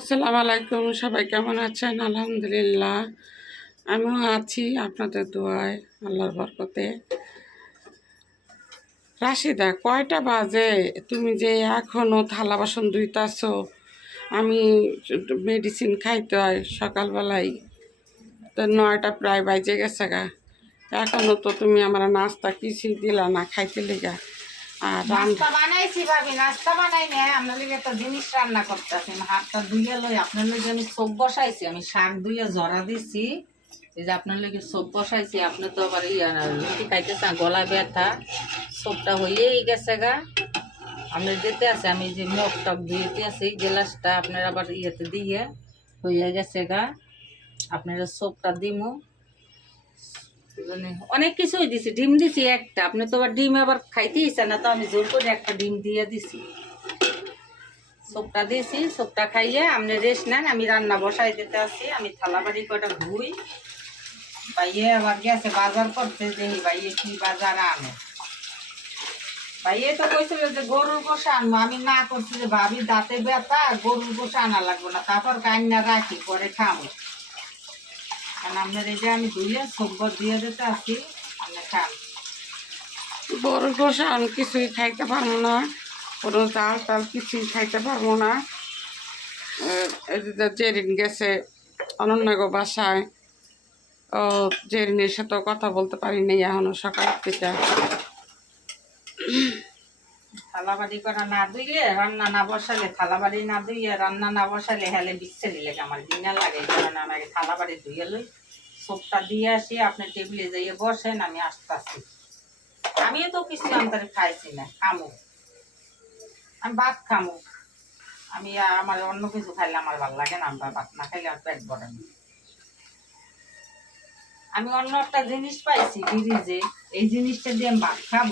আসসালামু আলাইকুম, সবাই কেমন আছেন? আলহামদুলিল্লাহ, আমিও আছি আপনাদের দোয়ায়, আল্লাহর বরকতে। রাশিদা, কয়টা বাজে? তুমি যে এখনও থালা বাসন ধুইতাছো, আমি মেডিসিন খাইতে হয় সকালবেলায় তো নয়টা প্রায় বাজে গেছে গা। এখনও তো তুমি আমার নাস্তা কিছুই দিলা না, খাইতে লেগা। আর নাস্তা বানাইছি ভাবি নাস্তা বানাই না আপনার লিগে জিনিস রান্না করতেছি। হাতটা ধুয়ে লই আপনার লিগে আমি সোপ বসাইছি। আমি শাক ধুয়ে জরা দিছি। এই যে আপনার লিগে সোপ বসাইছি আপনি তো আবার ইয়া রুটি খাইতেছেন গলা ব্যথা। সোপটা হয়েই গেছে গা। আপনি দিতে আছে আমি যে মগ টক ধুয়েতে আছি গ্লাসটা আপনার আবার ইয়েতে দিয়ে হয়ে গেছে গা। আপনারা সোপটা দিমু। অনেক কিছুই দিছি, ডিম দিছি একটা। আপনি তো আবার ডিম আবার খাইতে ইচ্ছা না, তো আমি জোর করে একটা ডিম দিয়ে দিছি। সোপটা দিয়েছি সোপটা খাইয়ে আপনি রেস্ট নেন, আমি রান্না বসাই দিতে আসি আমি থালা বাড়ি কটা ধুই, ভাইয়ে আবার গেছে বাজার করতে, দেখি ভাইয়ে কি বাজার আনে। ভাইয়ে তো কইছিল যে গরুর গোসা আনব। আমি না করছি যে ভাবি দাঁতে ব্যথা, গরুর গোসা আনা লাগবে না, তারপর কান্না রাখি, পরে খাব কারণ আপনার আমি ধুয়ে সব্বর দিয়ে দিতে আসি আপনি খান বড় বসে, আমি কিছুই খাইতে পারব না। কোনো চাল টাল কিছুই খাইতে পারব না। এদিকে জেরিন গেছে অনন্যগো বাসায়। ও জেরিনের সাথেও কথা বলতে পারিনি এখনও সকাল থেকে। থালাবাড়ি করা না ধুইলে রান্না না বসালে থালাবাড়ি না ধুইয়ে, রান্না না বসালে হেলে বিচ্ছেরি লেগে আমার দিনা লাগে কারণে আমাকে থালাবাড়ি ধুয়ে লই। সোপটা দিয়ে আসি, আপনি টেবিলে যাইয়ে বসেন, আমি আসতেছি। আমিও তো কিছু আন্তরে খাইছি না, খামু। আমি ভাত খামু। আমি আমার অন্য কিছু খাইলে আমার ভালো লাগে না, আমার ভাত না খাইলে আমার পেট ভরে আমি অন্য একটা জিনিস পাইছি, ফ্রিজে। এই জিনিসটা দিয়ে আমি ভাত খাব।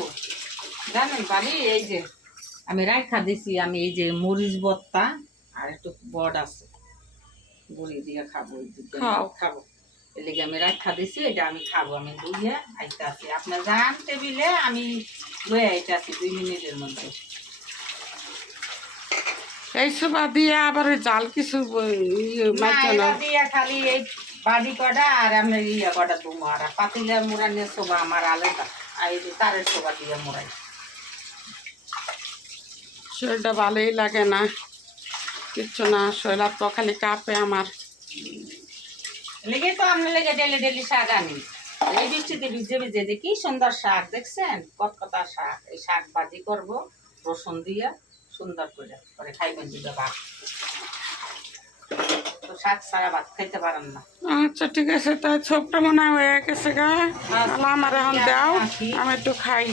জানেন বাড়ি এই যে আমি রাখা দিছি আমি এই যে মরিচ বত্তা আর একটু বড আছে। বড়ি দিয়ে খাব খাব। লেগে আমি রাখা দিছি এটা আমি খাব আমি ধুইয়ে আইতে আছি আপনার যান টেবিলে আমি লয়ে আইতে আছি দুই মিনিটের মধ্যে। এই সবা দিয়ে আবার জাল কিছু ইয়ে দিয়ে খালি এই বাড়ি কটা আর আপনার ইয়ে কটা দুমো আর পাতিলে মোড়ানিয়ে শোভা আমার আলাদা। আর এই যে তারের শোভা দিয়ে মোড়াই। শরীরটা ভালোই লাগে না। কিচ্ছু না শরীর তো খালি কাঁপে আমার। লেগে তো আপনার লেগে ডেলি ডেলি শাক আনি। এই বৃষ্টিতে ভিজে ভিজে যে কি সুন্দর শাক দেখছেন? কতকতা শাক। এই শাক ভাজি করব রসুন দিয়ে সুন্দর করে পরে খাইবেন দিবে ভাত। তো শাক ছাড়া ভাত খাইতে পারেন না। আচ্ছা ঠিক আছে তাই ছোপটা মনে হয় হয়ে গেছে গা। তাহলে আমার এখন দাও আমি একটু খাই।